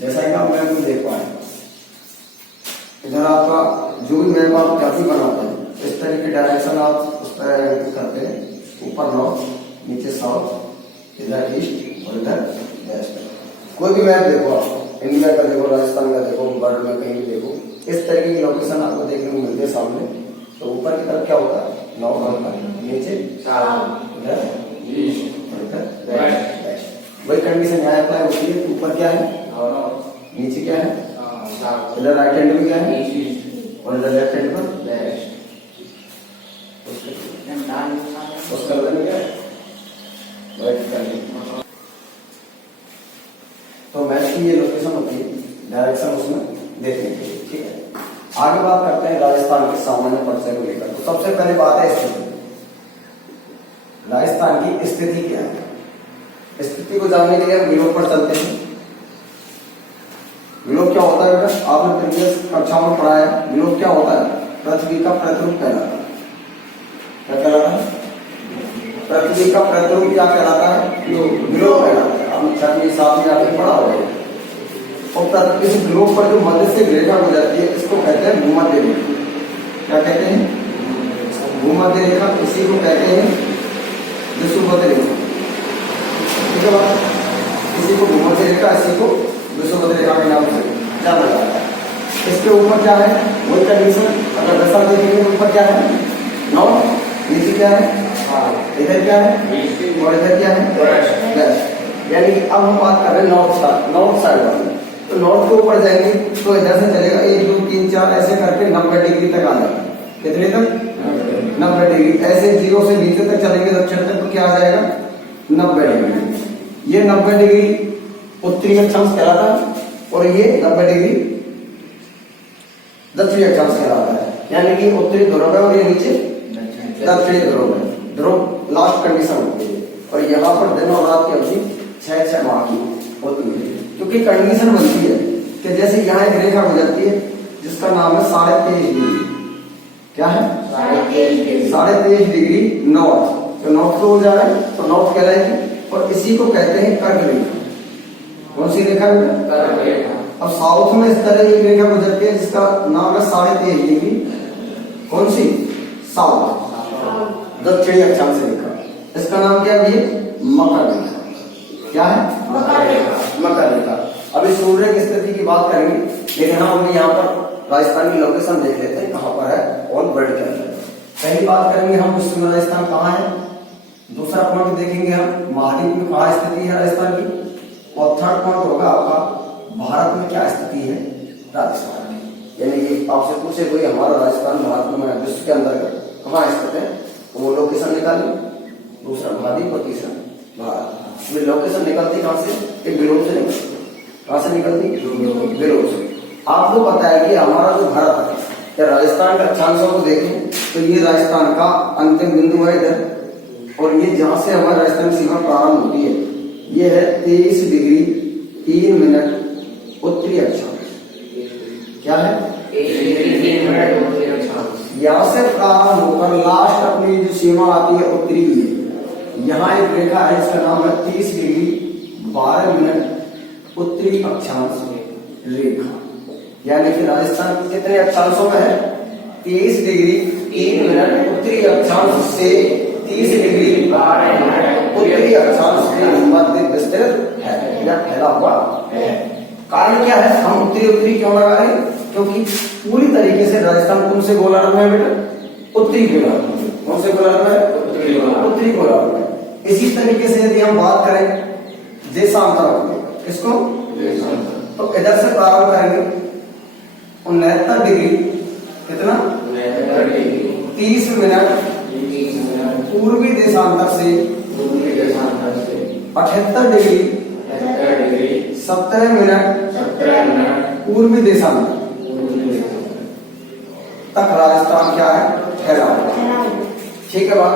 जैसा कि आप मैप में देख पाए, इधर आपका जो भी मैप आप जब भी बनाते हैं इस तरह की डायरेक्शन आप उस पर करते हैं, ऊपर नॉर्थ, नीचे साउथ, इधर ईस्ट और इधर वेस्ट। कोई भी मैप देखो आप, इंडिया का देखो, राजस्थान का देखो, वर्ल्ड में कहीं भी देखो, इस तरीके की लोकेशन आपको देखने को मिलती है सामने। तो ऊपर की तरफ क्या होता है, नॉर्थ होता है, नीचे इधर ईस्ट और इधर वेस्ट। वही कंडीशन यहाँ अप्लाई होती है। ऊपर क्या है, नीचे क्या है, इधर राइट हैंड में क्या है और इधर लेफ्ट हैंड पर वेस्ट। उसका मतलब क्या है, वेस्ट करनी। तो मैच की ये लोकेशन होती है, डायरेक्शन उसमें देखने के लिए। ठीक है, आगे बात करते हैं राजस्थान के सामान्य परिचय को लेकर। तो सबसे पहले बात है स्थिति। राजस्थान की स्थिति क्या है? स्थिति को जानने के लिए हम विलोप पर चलते हैं। विलोप क्या होता है बेटा, आपने प्रीवियस कक्षा में पढ़ा है। विलोप क्या होता है, पृथ्वी का प्रतिरूप कहलाता है। क्या कहलाता है, पृथ्वी का प्रतिरूप क्या कहलाता है, विलोप कहलाता है। आपने छठवीं सातवीं आठवीं पढ़ा होगा। और इस विलोप पर जो मध्य से रेखा हो जाती है इसको कहते हैं भूमध्य रेखा। क्या कहते हैं, भूमध्य रेखा। इसी को कहते हैं विषुवत रेखा। ठीक है बात, इसी को भूमध्य रेखा, इसी को विषुवत रेखा के नाम से जाना जाता है। इसके ऊपर क्या है, वही कंडीशन। अगर दशा देखेंगे तो ऊपर क्या है, नॉर्थ, नीचे क्या है, इधर क्या है और इधर क्या है, वेस्ट। यानी अब हम बात कर रहे हैं नॉर्थ साइड वाली। तो नॉर्थ के ऊपर जाएंगे तो इधर से चलेगा 1 2 3 4 ऐसे करके 90 डिग्री तक आ जाएगा। कितने तक, 90 डिग्री। ऐसे 0 से नीचे तक चलेंगे दक्षिण तक तो क्या आ जाएगा, 90 डिग्री। ये 90 डिग्री उत्तरी अक्षांश कहलाता है और ये 90 डिग्री दक्षिणी अक्षांश कहलाता है। यानी कि उत्तरी ध्रुव है और ये नीचे दक्षिणी ध्रुव है। ध्रुव लास्ट कंडीशन होती है। और यहाँ पर दिन और रात की अवधि 6 माह की होती है। क्योंकि कंडीशन बनती है कि जैसे यहाँ एक रेखा हो जाती है जिसका नाम है 23.5 डिग्री। क्या है, 23.5 डिग्री नॉर्थ। तो नॉर्थ को हो जा रहा है तो नॉर्थ कहलाएगी। और इसी को कहते हैं कर्क रेखा। कौन सी रेखा बेटा, कर्क रेखा। अब साउथ में इस तरह एक रेखा हो जाती है जिसका नाम है 23.5 डिग्री। कौन सी, साउथ, दक्षिणी अक्षांश रेखा। इसका नाम क्या है, मकर रेखा। क्या है, मकर रेखा, मकर रेखा। अभी सूर्य की स्थिति की बात करेंगे, लेकिन हम यहाँ पर राजस्थान की लोकेशन देख लेते हैं कहाँ पर है और वर्ल्ड के अंदर। पहली बात करेंगे हम विश्व में राजस्थान कहाँ है। दूसरा पॉइंट देखेंगे हम महाद्वीप में कहाँ स्थिति है राजस्थान की। और थर्ड पॉइंट होगा आपका भारत में क्या स्थिति है राजस्थान की। यानी कि आपसे पूछे कोई हमारा राजस्थान भारत में विश्व के अंदर कहाँ स्थित है तो वो लोकेशन निकालिए। दूसरा महाद्वीप और तीसरा भारत। लोकेशन निकलती कहाँ से, एक विलोप से निकलती। कहाँ से निकलती, विलोप से। आपको पता है कि हमारा जो भारत है या राजस्थान का अक्षांशों को देखें तो ये राजस्थान का अंतिम बिंदु है इधर। और ये जहां से हमारी राजस्थान सीमा प्रारंभ होती है ये है 23 डिग्री 3 मिनट उत्तरी अक्षांश। क्या है, 23 डिग्री 3 मिनट उत्तरी अक्षांश। यहाँ से प्रारंभ होकर लास्ट अपनी जो सीमा आती है उत्तरी है। यहाँ एक रेखा है इसका नाम है 30 डिग्री 12 मिनट उत्तरी अक्षांश रेखा। यानी कि राजस्थान कितने अक्षांशों में है, 23 डिग्री 3 मिनट उत्तरी अक्षांश से 30 डिग्री 12 मिनट उत्तरी अक्षांश के मध्य विस्तृत है या फैला हुआ है। कारण क्या है, हम उत्तरी क्यों लगा रहे हैं, क्योंकि पूरी तरीके से राजस्थान कौन से गोलार्ध में है बेटा, उत्तरी गोलार्ध में। कौन से गोलार्ध में, उत्तरी गोलार्ध में। इसी तरीके से यदि हम बात करें देशांतर, किसको, तो इधर से प्रारंभ करेंगे 69 डिग्री, कितना 30 मिनट पूर्वी देशांतर से 78 डिग्री 17 मिनट पूर्वी देशांतर तक राजस्थान क्या है, फैला हुआ। ठीक है, बात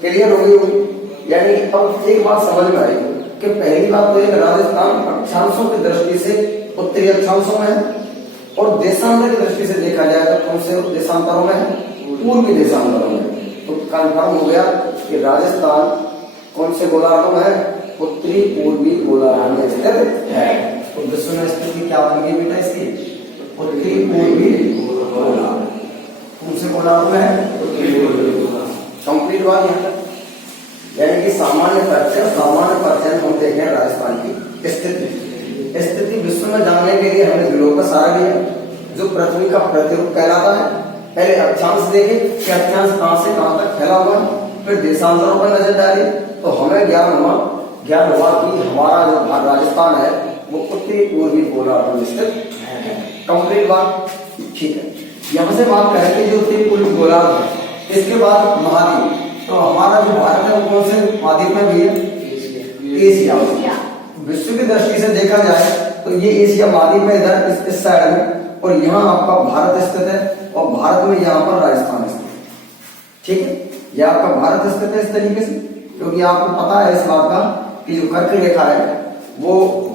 क्लियर हो गई होगी। यानी अब एक बात समझ में आई कि पहली बात तो एक राजस्थान अक्षांशों की दृष्टि से उत्तरी अक्षांशों में है और देशांतर की दृष्टि से देखा जाए तो कौन से देशांतरों में है, पूर्वी देशांतरों में। तो कंफर्म हो गया कि राजस्थान कौन से गोलार्धों में है, उत्तरी पूर्वी गोलार्ध में स्थित है। तो विश्व में स्थित क्या बन गई बेटा इसकी उत्तरी पूर्वी गोलार्ध। कौन से गोलार्ध में है? कंप्लीट बात यहाँ तक। यानी कि सामान्य परिचय हम देखें राजस्थान की स्थिति विश्व में जानने के लिए हमें ग्लोब का सहारा लिया, जो पृथ्वी का प्रतिरूप कहलाता है। पहले अक्षांश देखे कि अक्षांश कहां से कहां तक फैला हुआ है, फिर देशांतरों पर नजर डाली तो हमें ज्ञान हुआ कि हमारा जो राजस्थान है वो उत्तरी पूर्वी गोलार्ध में स्थित है। कंप्लीट बात ठीक है। यहाँ से बात करेंगे जो उत्तरी पूर्वी गोलार्ध है। इसके बाद महाद्वीप, तो हमारा जो भारत है वो कौन से महाद्वीप में भी है? एशिया। विश्व की दृष्टि से देखा जाए तो ये एशिया महाद्वीप में इधर इस साइड में, और यहाँ आपका भारत स्थित है, और भारत में यहाँ पर राजस्थान स्थित है। ठीक है, ये आपका भारत स्थित है इस तरीके से, क्योंकि आपको पता है इस बात का कि जो कर्क रेखा है वो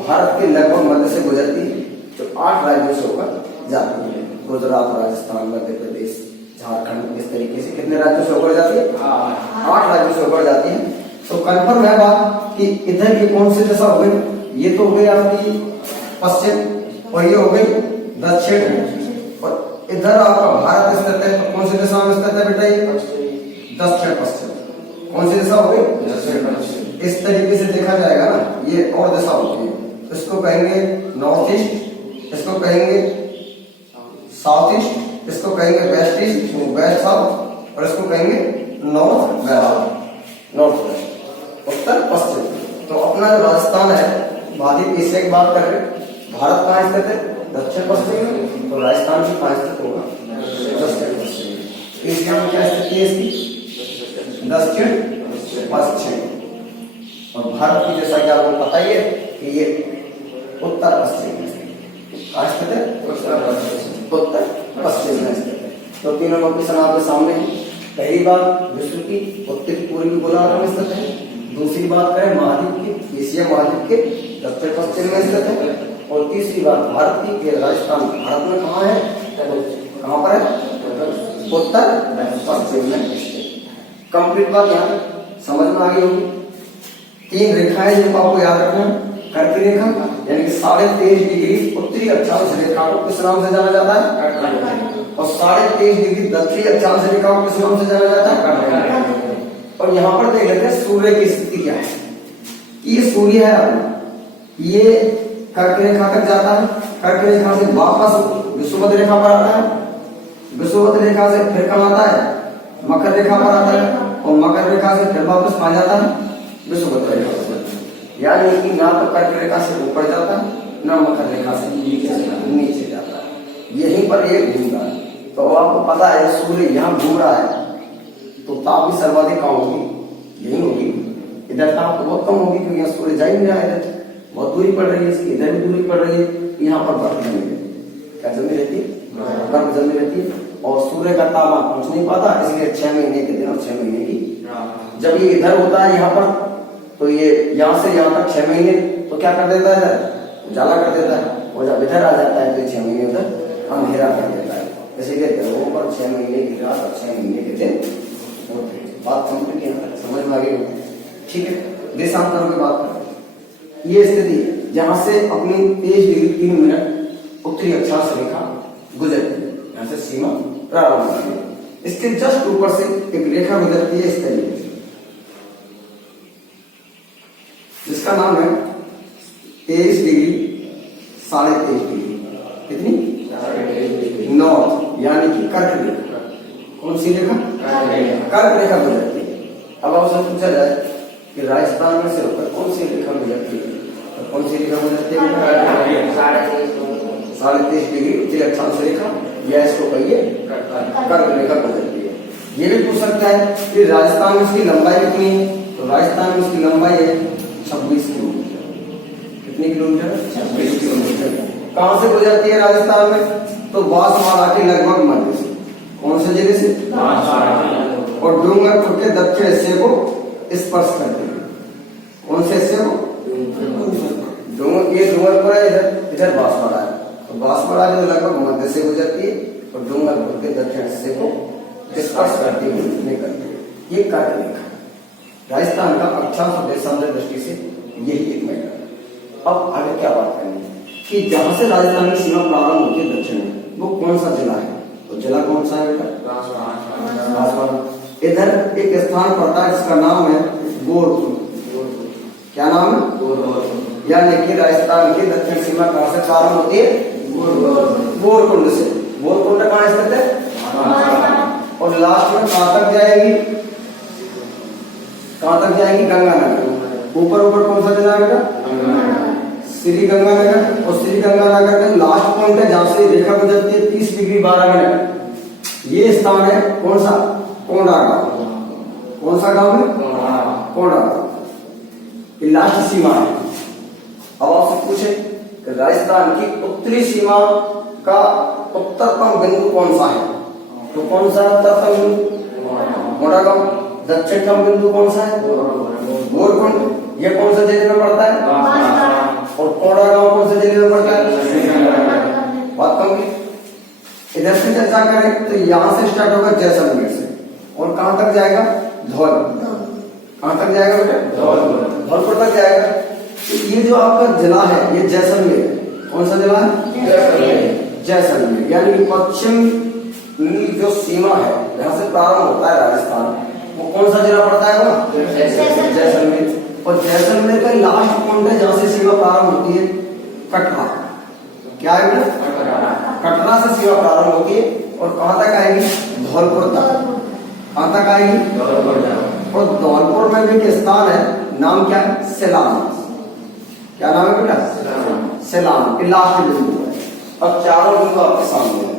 भारत के लगभग मध्य से गुजरती है, जो 8 राज्यों से होकर जाती है। गुजरात, राजस्थान, मध्य प्रदेश, झारखंड, इस तरीके से कितने राज्यों से होकर जाती है? 8 राज्यों से होकर जाती है। तो कंफर्म है बात कि इधर ये कौन सी दिशा हो गई? ये तो हो गई आपकी पश्चिम, और ये हो गई दक्षिण, और इधर आपका भारत स्थित है। तो कौन सी दिशा में स्थित है बेटा? ये दक्षिण पश्चिम। कौन सी दिशा हो गई? दक्षिण पश्चिम। इस तरीके से देखा जाएगा ना, ये और दिशा होती है। इसको कहेंगे नॉर्थ ईस्ट, इसको कहेंगे साउथ ईस्ट, इसको कहेंगे वेस्ट ईस्ट, वेस्ट साउथ, और इसको कहेंगे नॉर्थ वेस्ट, नॉर्थ वेस्ट, उत्तर पश्चिम। तो अपना जो राजस्थान है महाद्वीप एशिया की बात कर रहे, भारत कहाँ स्थित है? दक्षिण पश्चिम में। तो राजस्थान की कहाँ स्थित होगा? दक्षिण पश्चिम। एशिया में क्या स्थिति है इसकी? दक्षिण पश्चिम। और भारत की जैसा कि आपको पता ही है कि ये उत्तर पश्चिम में स्थित है, उत्तर पश्चिम में स्थित है। तो तीनों लोकेशन आपके सामने है। पहली बात विश्व की उत्तरी पूर्वी गोलार्ध में स्थित है। दूसरी बात करें महाद्वीप की, एशिया महाद्वीप के दक्षिण पश्चिम में स्थित है। और तीसरी बात भारत की, राजस्थान भारत में कहाँ है? कहाँ पर है? उत्तर पश्चिम में स्थित। कंप्लीट बात यहाँ समझ में आ गई होगी। 3 रेखाएं जो आपको याद रखना, कर्क रेखा यानी कि 23.5 डिग्री उत्तरी अक्षांश रेखा को किस नाम से जाना जाता है? और 23.5 डिग्री दक्षिणी अक्षांश रेखा को किस नाम से जाना जाता है? और यहाँ पर देख लेते हैं सूर्य की स्थिति क्या है। ये सूर्य है अपना, ये कर्क रेखा तक जाता है, कर्क रेखा से वापस विषुवत रेखा पर आता है, विषुवत रेखा से फिर कहाँ आता है? मकर रेखा पर आता है, और मकर रेखा से फिर वापस कहाँ जाता है? विषुवत रेखा पर। यानी कि ना तो कर्क रेखा से ऊपर जाता है, ना मकर रेखा से नीचे जाता है, यहीं पर एक घूम रहा है। तो आपको पता है सूर्य यहाँ घूम रहा है, तो ताप भी सर्वाधिक कहाँ होगी? यही होगी। इधर ताप तो बहुत कम होगी, क्योंकि यहाँ सूर्य जा ही नहीं रहा है, इधर बहुत दूरी पड़ रही है इसकी, इधर भी दूरी पड़ रही है। यहाँ पर बर्फ जमी रहती है। क्या जमी रहती है? बर्फ जमी रहती है, और सूर्य का तापमान पहुंच नहीं पाता, इसलिए 6 महीने के दिन और 6 महीने की। जब ये इधर होता है यहाँ पर, तो ये यहाँ से यहाँ तक 6 महीने, तो क्या कर देता है? इधर उजाला कर देता है, और जब इधर आ जाता है तो 6 महीने उधर अंधेरा कर देता है। इसीलिए ग्रहों पर 6 महीने की रात और 6 महीने के दिन होते हैं। बात कंप्लीट यहाँ तक समझ में आ गई? ठीक है। देशांतरों की बात करें, ये स्थिति जहां से अपनी 23 डिग्री 3 मिनट उत्तरी अक्षांश रेखा गुजरती है, यहाँ से सीमा प्रारंभ होती है। इसके जस्ट ऊपर से एक रेखा गुजरती है इस तरीके से, जिसका नाम है 23 डिग्री 23.5 डिग्री। कितनी? नॉर्थ, यानी कि कर्क रेखा। कौन सी रेखा? कर्क रेखा गुजरती है। अब आपसे पूछा जाए कि राजस्थान में से होकर कौन सी रेखा गुजरती है, तो कौन सी रेखा गुजरती है? 23.5 डिग्री उत्तरी अक्षांश रेखा, या इसको कहिए कर्क रेखा गुजरती है। ये भी पूछ सकता है कि राजस्थान में इसकी लंबाई कितनी है, तो राजस्थान में इसकी लंबाई है 26 किलोमीटर। कितनी किलोमीटर? 26 किलोमीटर। कहां से गुजरती है राजस्थान में? तो बांसवाड़ा के लगभग मध्य से। कौन से जिले से? और डूंगरपुर के दक्षिण हिस्से को स्पर्श करती है। कौन से हिस्से को? डूंगरपुर है, इधर बांसवाड़ा है, तो बांसवाड़ा जो लगभग मध्य से गुजरती है, और डूंगरपुर के दक्षिण हिस्से को स्पर्श करती हुई निकलती है। ये कर्क रेखा राजस्थान का अक्षांश और देशांतर दृष्टि से यही एक मैटर है। अब आगे क्या बात करनी है? कि जहां से राजस्थान की सीमा प्रारंभ होती है दक्षिण में, वो कौन सा जिला है? तो जिला कौन सा है बेटा? राजस्थान। इधर एक स्थान पड़ता है जिसका नाम है गोरखपुर। क्या नाम है? यानी कि राजस्थान की दक्षिण सीमा कहां से प्रारंभ होती है? गोरकुंड से। गोरकुंड कहां स्थित है? और लास्ट में कहां तक जाएगी? कहां तक जाएगी? गंगानगर। ऊपर ऊपर कौन सा जिला है? श्री गंगानगर। और श्री गंगानगर का लास्ट पॉइंट है जहां से रेखा गुजरती है 30 डिग्री 12 मिनट। ये स्थान है कौन सा? कोंडागांव। कौन सा गांव है? कोंडागांव। ये लास्ट सीमा है। अब आपसे पूछे कि राजस्थान की उत्तरी सीमा का उत्तरतम बिंदु कौन सा है? तो कौन सा उत्तरतम बिंदु? कोंडागांव। दक्षिणतम बिंदु कौन सा है? गोरकुंड। ये कौन सा जिले में पड़ता है? और कोंडागांव कौन से जिले में पड़ता है? बात कंप्लीट। इधर से चर्चा करें तो यहां से स्टार्ट होगा जैसलमेर से और कहां तक जाएगा? धौलपुर। कहां तक जाएगा बेटा? धौलपुर तक जाएगा। तो ये जो आपका जिला है ये जैसलमेर। कौन सा जिला है? जैसलमेर। यानी कि पश्चिम जो सीमा है जहां से प्रारंभ होता है राजस्थान, वो कौन सा जिला पड़ता है? वो जैसलमेर। और जैसलमेर का लास्ट पॉइंट है जहां से सीमा प्रारंभ होती है कटरा। क्या है बेटा? कटरा से सीमा प्रारंभ होती है और कहां तक आएगी? धौलपुर तक। कहां तक आएगी? और धौलपुर में भी एक स्थान है, नाम क्या है? सिलान। क्या नाम है बेटा? सिलान। लास्ट बिंदु है। अब चारों बिंदु आपके सामने है।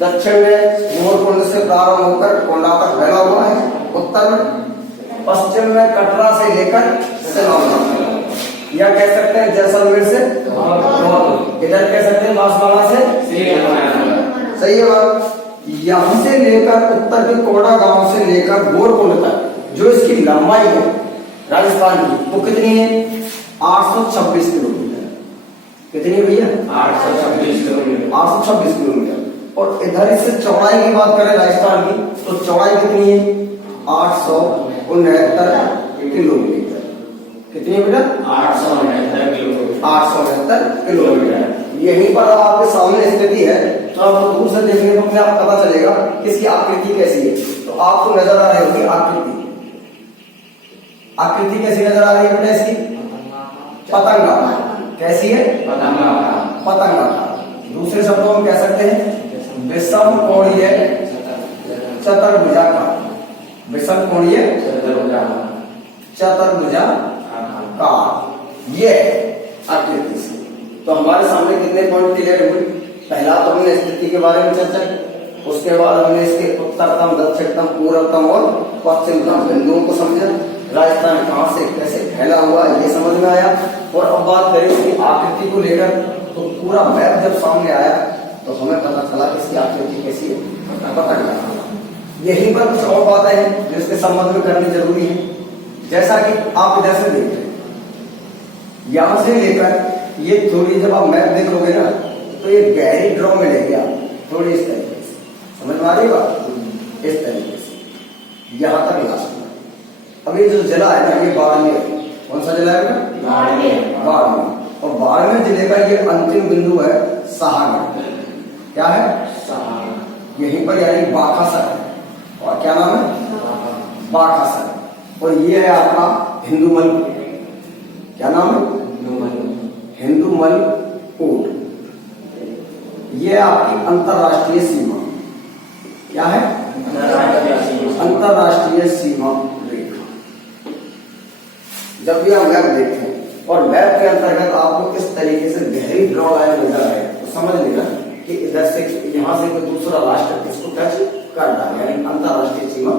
दक्षिण में गोरकुंड से प्रारंभ होकर कोंडा तक फैला हुआ है। उत्तर में, पश्चिम में कटरा से लेकर सिलान तक, या कह सकते हैं जैसलमेर से धौलपुर। इधर कह सकते हैं बांसवाड़ा से। सही है बात। यहां से लेकर उत्तर के कोंडागांव से लेकर गोरकुंड तक जो इसकी लंबाई है राजस्थान की, वो कितनी है? 826 किलोमीटर। कितनी भैया? 826 किलोमीटर। 826 किलोमीटर। और इधर इससे चौड़ाई की बात करें राजस्थान की, तो चौड़ाई कितनी है? 869 किलोमीटर। कितनी है बेटा? 869 किलोमीटर। 869 किलोमीटर। यहीं पर आपके सामने स्थिति है, तो आपको दूर से देखने को अपने आप पता चलेगा कि इसकी आकृति कैसी है। तो आपको नजर आ रही होगी आकृति। आकृति कैसी नजर आ रही है बेटा इसकी? पतंगा। कैसी है? पतंगा। दूसरे शब्दों में कह सकते हैं विषम कोणीय चतुर्भुजाकार। विषम कोणीय चतुर्भुजाकार ये आकृति से। तो हमारे सामने कितने पॉइंट क्लियर हुए? पहला तो हमने स्थिति के बारे में चर्चा की, उसके बाद हमने इसके उत्तरतम, दक्षिणतम, पूर्वतम और पश्चिमतम बिंदुओं को समझा। राजस्थान कहां से कैसे फैला हुआ ये समझ में आया। और अब बात करें इसकी आकृति को लेकर, तो पूरा मैप जब सामने आया तो हमें पता चला कि इसकी आकृति कैसी है, पता चला। यहीं पर कुछ और बातें हैं जो इसके संबंध में करनी जरूरी है। जैसा कि आप इधर से देख रहे हैं, यहां से लेकर ये थोड़ी, जब आप मैप देखोगे ना तो ये गहरी ड्रॉ मिलेगी आप थोड़ी इस तरीके से। समझ में आ रही बात? इस तरीके से यहां तक लास्ट में। अब ये जो जिला है ना, ये बाड़मेर। कौन सा जिला है बेटा? बाड़मेर। और बाड़मेर जिले का ये अंतिम बिंदु है सहागढ़। क्या है? सहागढ़। यहीं पर यानी बाखासर है। और क्या नाम है? बाखासर। और ये है आपका हिंदूमल। क्या नाम है? हिंदूमल कोट। ये आपकी अंतरराष्ट्रीय सीमा। क्या है? अंतरराष्ट्रीय सीमा रेखा। जब भी आप मैप देखें और मैप के अंतर्गत आपको किस तरीके से गहरी ड्रॉ लाइन नजर आए, तो समझ लेना कि इधर से यहां से कोई दूसरा राष्ट्र इसको टच कर रहा है, यानी अंतरराष्ट्रीय सीमा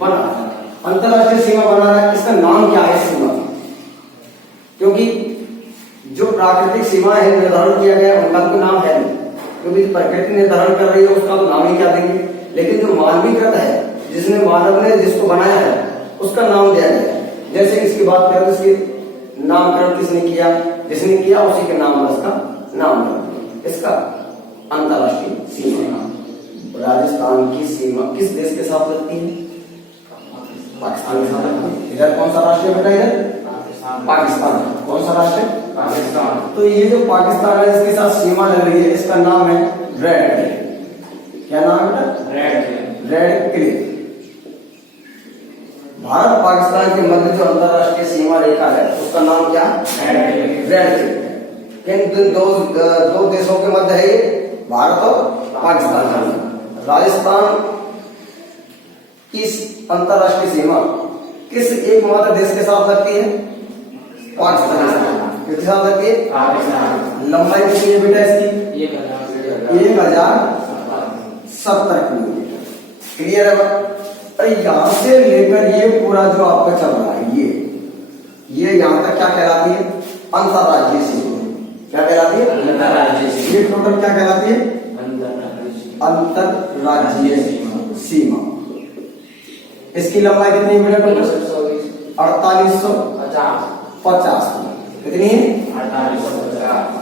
बना रहा है। अंतरराष्ट्रीय सीमा बना रहा है, इसका नाम क्या है सीमा का? क्योंकि जो प्राकृतिक सीमा है निर्धारण किया गया उनका तो नाम है नहीं, क्योंकि प्रकृति निर्धारण कर रही है उसका तो नाम ही क्या देंगे। लेकिन जो मानवीकृत है, जिसने मानव ने जिसको बनाया है, उसका नाम दिया गया है। जैसे इसकी बात करें, इसके नामकरण किसने किया? जिसने किया उसी के नाम पर इसका नाम है। इसका अंतरराष्ट्रीय सीमा। राजस्थान की सीमा किस देश के साथ लगती है? पाकिस्तान के साथ लगती है। इधर कौन सा राष्ट्र है बेटा? इधर पाकिस्तान। कौन सा राष्ट्र है? पाकिस्तान। तो ये जो पाकिस्तान है इसके साथ सीमा लग रही है, इसका नाम है रेड। क्या नाम है बेटा? Red Cliff. भारत पाकिस्तान के मध्य जो अंतरराष्ट्रीय सीमा रेखा है उसका नाम क्या है? Red Cliff. किन दो देशों के मध्य है ये? भारत और पाकिस्तान का। राजस्थान की अंतरराष्ट्रीय सीमा किस एकमात्र देश के साथ लगती है? पाकिस्तान के साथ। किसके साथ लगती है? पाकिस्तान। लंबाई कितनी है बेटा इसकी? 1070 किलोमीटर। क्लियर है बात? अरे यहां से लेकर ये पूरा जो आपका चल रहा है ये यहां तक क्या कहलाती है? अंतरराज्यीय सीमा। क्या कहलाती है? अंतरराज्यीय सीमा। ये टोटल क्या कहलाती है? अंतरराज्यीय सीमा। इसकी लंबाई कितनी है बेटा? 4850। कितनी है?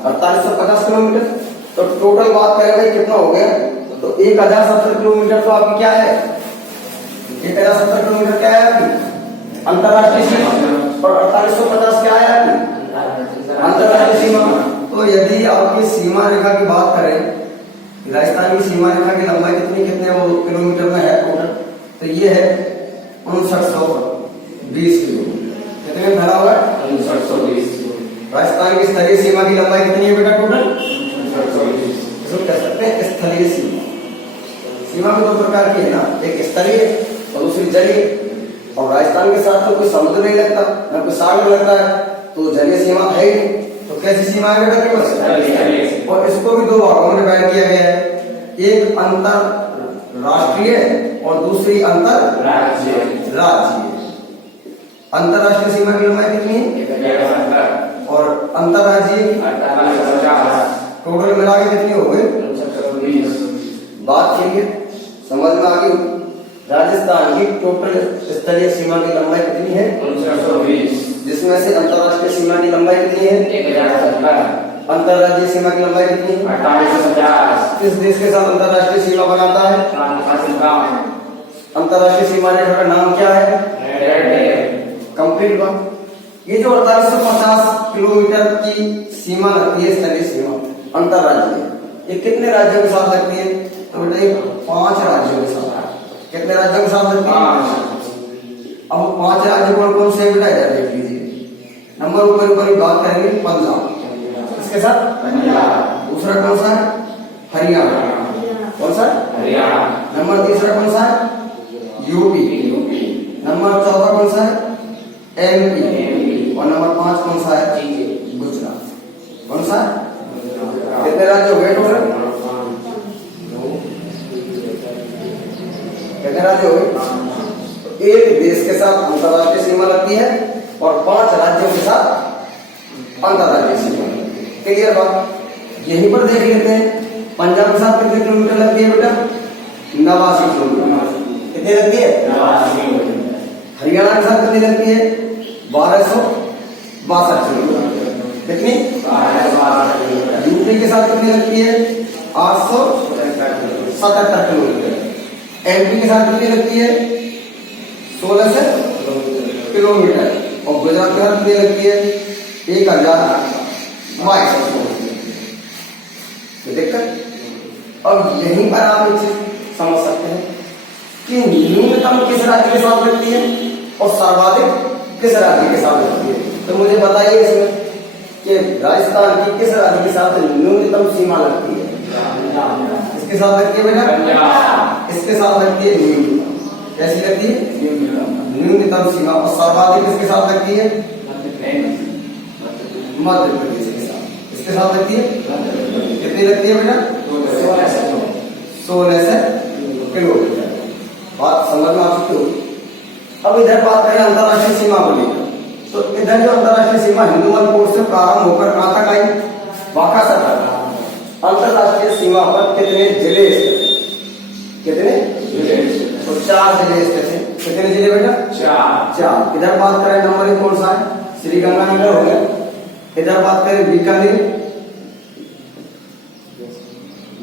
4850 किलोमीटर। तो टोटल बात करें भाई कितना हो गया? तो 1070 किलोमीटर तो आपकी क्या है? 1070 किलोमीटर क्या है आपकी? अंतरराष्ट्रीय सीमा। और 4850 क्या है आपकी? अंतरराष्ट्रीय सीमा। तो यदि आपकी सीमा रेखा की बात करें, राजस्थान की सीमा रेखा की लंबाई कितने वो किलोमीटर में है टोटल? तो ये है 5920 किलोमीटर। कितने में भरा हुआ है? 5920। राजस्थान की स्थलीय सीमा की लंबाई कितनी है बेटा टोटल? 5920। इसको कह सकते हैं स्थलीय सीमा। सीमा भी दो प्रकार की है ना, एक स्थलीय और दूसरी जलीय। और राजस्थान के साथ तो कोई समुद्र नहीं लगता, न कोई सागर लगता है, तो जलीय सीमा है ही। तो कैसी सीमा है बेटा केवल? और इसको भी दो भागों में डिवाइड किया गया है, एक अंतरराष्ट्रीय और दूसरी अंतरराज्यीय। अंतरराष्ट्रीय सीमा की लंबाई कितनी है? और अंतरराज्यीय टोटल मिला के कितनी हो गई? बात क्लियर समझ में आ गई? राजस्थान की टोटल स्थलीय सीमा की लंबाई कितनी है? 5920। जिसमें से अंतरराष्ट्रीय सीमा की लंबाई कितनी है? 1070। अंतरराज्यीय सीमा की लंबाई कितनी है? 4850। किस देश के साथ अंतरराष्ट्रीय सीमा बनाता है? पाकिस्तान। अंतरराष्ट्रीय सीमा रेखा का नाम क्या है? कंप्लीट बात। ये जो 4850 किलोमीटर की सीमा लगती है स्थलीय सीमा अंतरराज्यीय, ये कितने राज्यों के साथ लगती है? तो बेटा ये 5 राज्यों के साथ। कितने राज्यों के साथ लगती है? अब 5 राज्य कौन कौन से बेटा इधर देख लीजिए। नंबर ऊपर बात करेंगे पंजाब, इसके साथ दूसरा कौन सा है? हरियाणा। कौन सा? हरियाणा। नंबर तीसरा कौन सा है? यूपी। नंबर 14 कौन सा है? एमपी। और नंबर 5 कौन सा है? गुजरात। कौन सा? कितने राज्य हो गए टोटल? कितने राज्य हो गए? एक देश के साथ अंतरराष्ट्रीय सीमा लगती है और 5 राज्यों के साथ अंतरराष्ट्रीय सीमा। क्लियर बात? यहीं पर देख लेते हैं पंजाब के साथ कितने किलोमीटर लगती है बेटा? 89 किलोमीटर। कितनी लगती है? 89 किलोमीटर। हरियाणा के साथ कितनी लगती है? 1262 किलोमीटर। कितनी? 1262 किलोमीटर। यूपी के साथ कितनी लगती है? 877 किलोमीटर। एमपी के साथ कितनी लगती है? 1600 किलोमीटर। और गुजरात के साथ कितनी लगती है? 1022 किलोमीटर। तो दिक्कत अब यहीं पर आप एक चीज समझ सकते हैं कि न्यूनतम किस राज्य के साथ लगती है और सर्वाधिक किस राज्य के साथ लगती है। तो मुझे बताइए इसमें कि राजस्थान की किस राज्य के साथ न्यूनतम सीमा लगती है? इसके साथ लगती है बेटा? इसके साथ लगती है न्यूनतम। कैसी लगती है? न्यूनतम सीमा। और सर्वाधिक किसके साथ लगती है? मध्य प्रदेश के साथ। इसके साथ लगती है? कितनी लगती है बेटा? 1600 किलोमीटर। बात समझ में आ चुकी होगी। अब इधर बात करें अंतरराष्ट्रीय सीमा को लेकर, तो इधर जो अंतरराष्ट्रीय सीमा हिंदुमन कोर्ट से प्रारंभ होकर कहां तक आई? बांका तक। अंतरराष्ट्रीय सीमा पर कितने जिले स्थित? कितने? तो 4 जिले स्थित हैं। कितने जिले बेटा? 4। इधर बात करें नंबर 1 कौन सा है? श्री गंगानगर हो गया। इधर बात करें बीकानेर,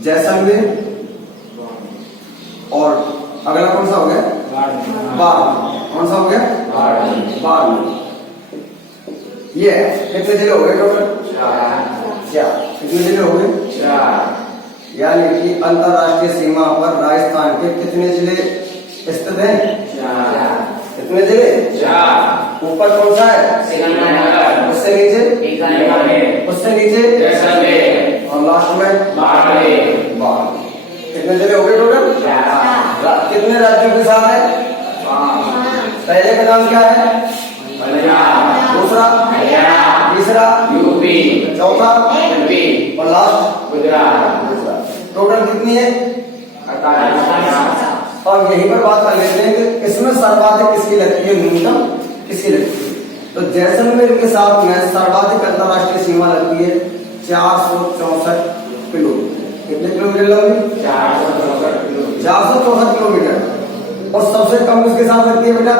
जैसलमेर, और अगला कौन सा हो गया? बाड़मेर। कौन सा हो गया? बाड़मेर। ये कितने जिले हो गए टोटल? चार। कितने जिले हो गए? यानी कि अंतरराष्ट्रीय सीमा पर राजस्थान के कितने जिले स्थित हैं? कितने जिले? ऊपर कौन सा है? उससे नीचे? उससे नीचे? और लास्ट में? बाढ़। कितने जिले हो गए टोटल? कितने राज्यों के साथ है? पहले का नाम क्या है? दूसरा? तीसरा? चौथा? और लास्ट? गुजरात। टोटल कितनी है? और यहीं पर बात कर लेते हैं कि इसमें सर्वाधिक किसकी लगती है, न्यूनतम किसकी लगती है। तो जैसलमेर के साथ में सर्वाधिक अंतरराष्ट्रीय सीमा लगती है 464 किलोमीटर। कितने किलोमीटर लंबी? 464 किलोमीटर। और सबसे कम किसके साथ लगती है बेटा?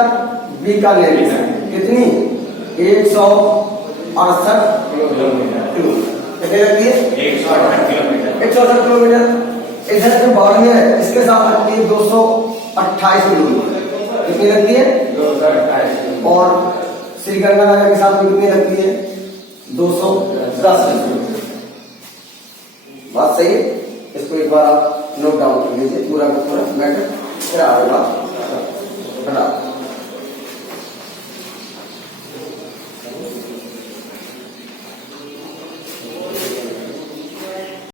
बीकानेर के साथ। कितनी? 168 किलोमीटर। कितनी लगती है? 168 किलोमीटर। इधर जो बाड़मेर है इसके साथ लगती है 228 किलोमीटर। कितनी लगती है? 228। और श्रीगंगानगर के साथ में कितनी लगती है? 210 किलोमीटर। बात सही है? इसको एक बार आप नोट डाउन कर लीजिए पूरा का पूरा मैटर, फिर आगे बात